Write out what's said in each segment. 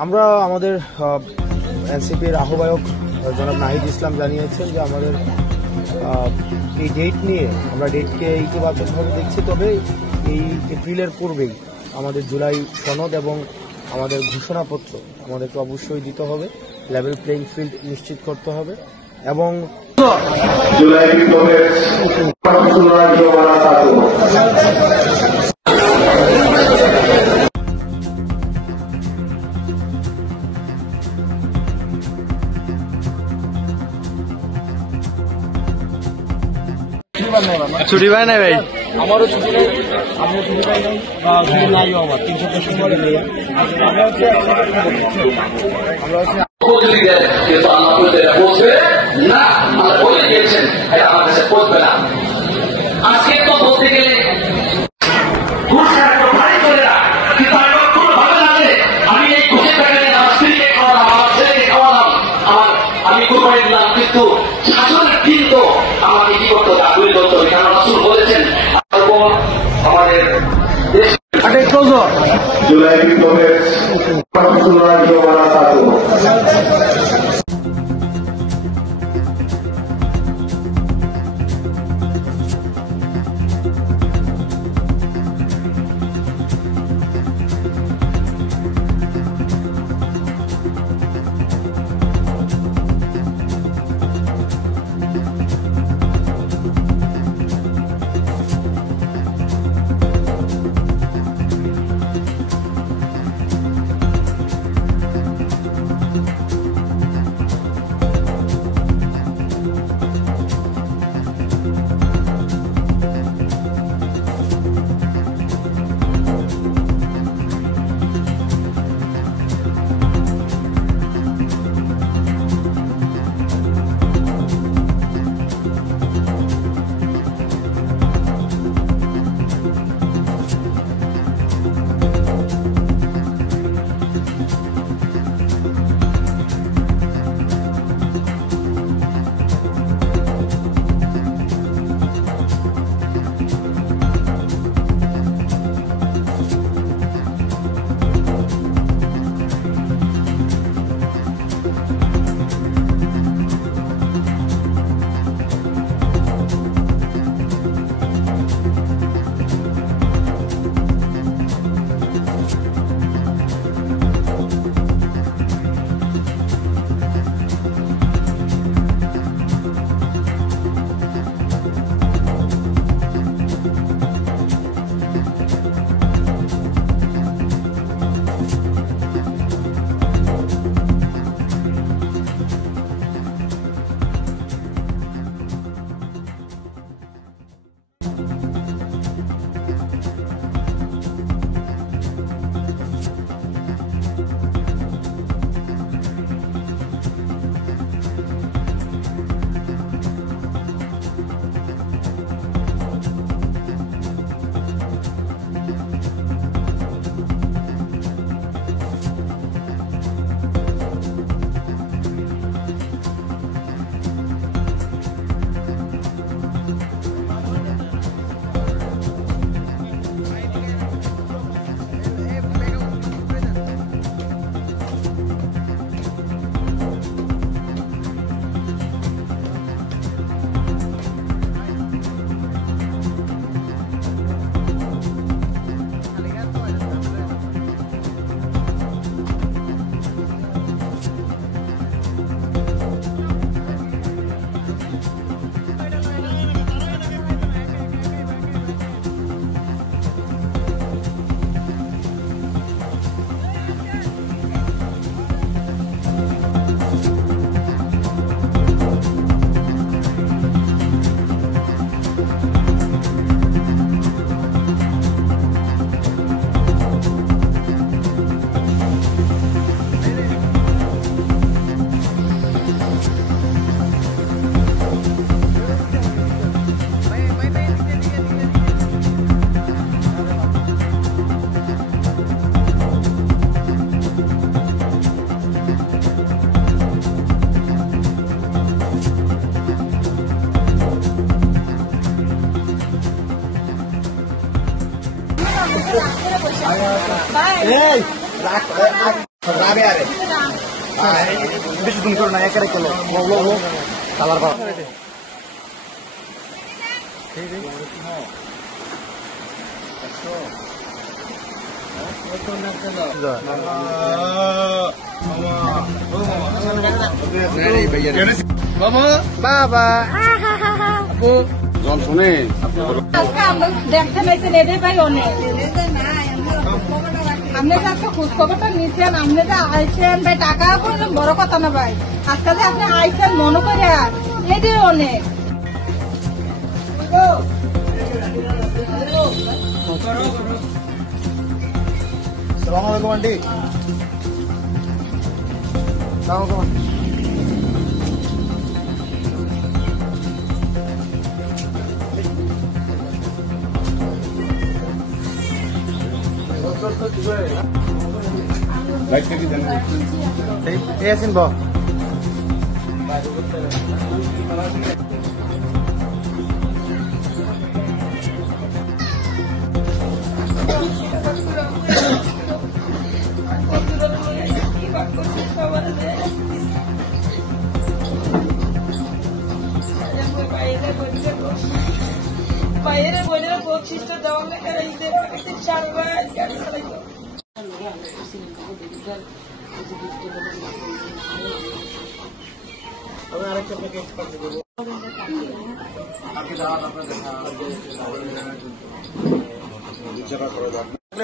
আমরা আমাদের এনসিপির আহ্বায়ক জনাব নাহিদ ইসলাম জানিয়েছেন যে আমাদের এই ডেট নিয়ে আমরা ডেটকে ইতিবাচকভাবে দেখছি, তবে এই এপ্রিলের পূর্বেই আমাদের জুলাই সনদ এবং আমাদের ঘোষণাপত্র আমাদেরকে অবশ্যই দিতে হবে, লেভেল প্লেইং ফিল্ড নিশ্চিত করতে হবে এবং ছুটি পায় নাই ভাই, আমারও ছুটি নেই, আপনার ছুটি পাই নাই বা ছুটি নাইও আমার 365 সময় নেই। আমরা হচ্ছে আজকে তো বলতে গেলে আমি এই ঘুষের টাকা নিয়ে আমার স্ত্রীকে খাওয়ালাম, আমার ছেলেকে খাওয়ালাম, আমি কোরবানি দিলাম, কিন্তু শাসনের দিন তো আমাকে কি করতে হবে, আগুন করতে হবে। কারণ রাসূল বলেছেন আমাদের দেশ জুলাই বিপ্লবের বেশি দিন করে না একেবারে কেলো কালার পাওয়া বাবা শুনে দেখতে পাইছেন এদের ভাই অনেক আপনি যে আজকে খোঁজ খবরটা নিয়েছেন আপনি যে আইছেন ভাই টাকা করলেন বড় কথা না ভাই আজকে যে আপনি আইছেন মনে করে এদের অনেক সালামালাইকুম আন্টি আছেন বা বাইরে বলে বলছিস তো দেওয়ার লেখা ঈদের সারবা গাড়ি চালাইতো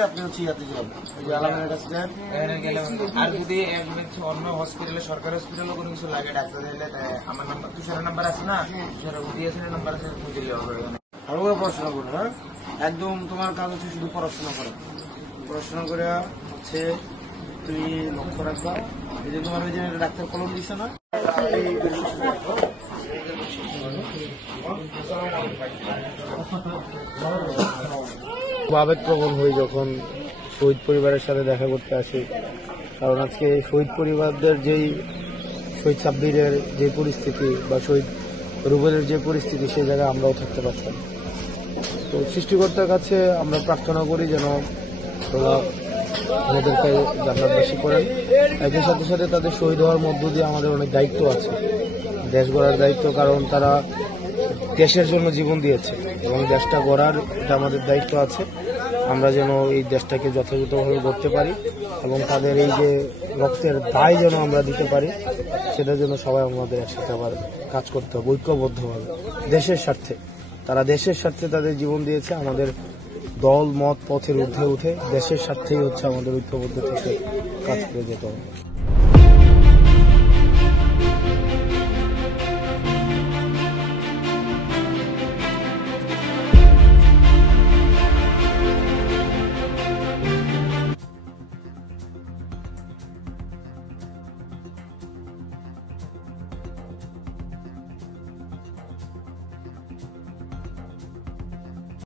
আপনি হচ্ছে ইয়াতে যান আলামের কাছে যান আর যদি অন্য হসপিটালে সরকারি হসপিটালে কোনো কিছু লাগে ডাক্তার এলে আমার নাম্বার তুষারের নাম্বার আছে না তুষারের ডিএসএর নাম্বার আছে দিলে হবে ভালো করে পড়াশোনা করো হ্যাঁ একদম তোমার কাজ হচ্ছে শুধু পড়াশোনা করো পড়াশোনা করে হচ্ছে তুমি লক্ষ্য রাখবা এই যে তোমার ওই যে ডাক্তার কলম দিচ্ছে না আবেগপ্রবণ হই যখন শহীদ পরিবারের সাথে দেখা করতে আসি কারণ আজকে শহীদ পরিবারদের যেই শহীদ সাব্বিরের যে পরিস্থিতি বা শহীদ রুবেলের যে পরিস্থিতি সেই জায়গায় আমরাও থাকতে পারতাম তো সৃষ্টিকর্তার কাছে আমরা প্রার্থনা করি যেন ওরা আমাদেরকে জান্নাতবাসী করেন একই সাথে সাথে তাদের শহীদ হওয়ার মধ্য দিয়ে আমাদের অনেক দায়িত্ব আছে দেশ গড়ার দায়িত্ব কারণ তারা দেশের জন্য জীবন দিয়েছে এবং দেশটা গড়ার এটা আমাদের দায়িত্ব আছে আমরা যেন এই দেশটাকে যথাযথভাবে গড়তে পারি এবং তাদের এই যে রক্তের দায় যেন আমরা দিতে পারি সেটার জন্য সবাই আমাদের একসাথে আবার কাজ করতে হবে ঐক্যবদ্ধভাবে দেশের স্বার্থে তারা দেশের স্বার্থে তাদের জীবন দিয়েছে আমাদের দল মত পথের ঊর্ধ্বে উঠে দেশের স্বার্থেই হচ্ছে আমাদের ঐক্যবদ্ধ থেকে কাজ করে যেতে হবে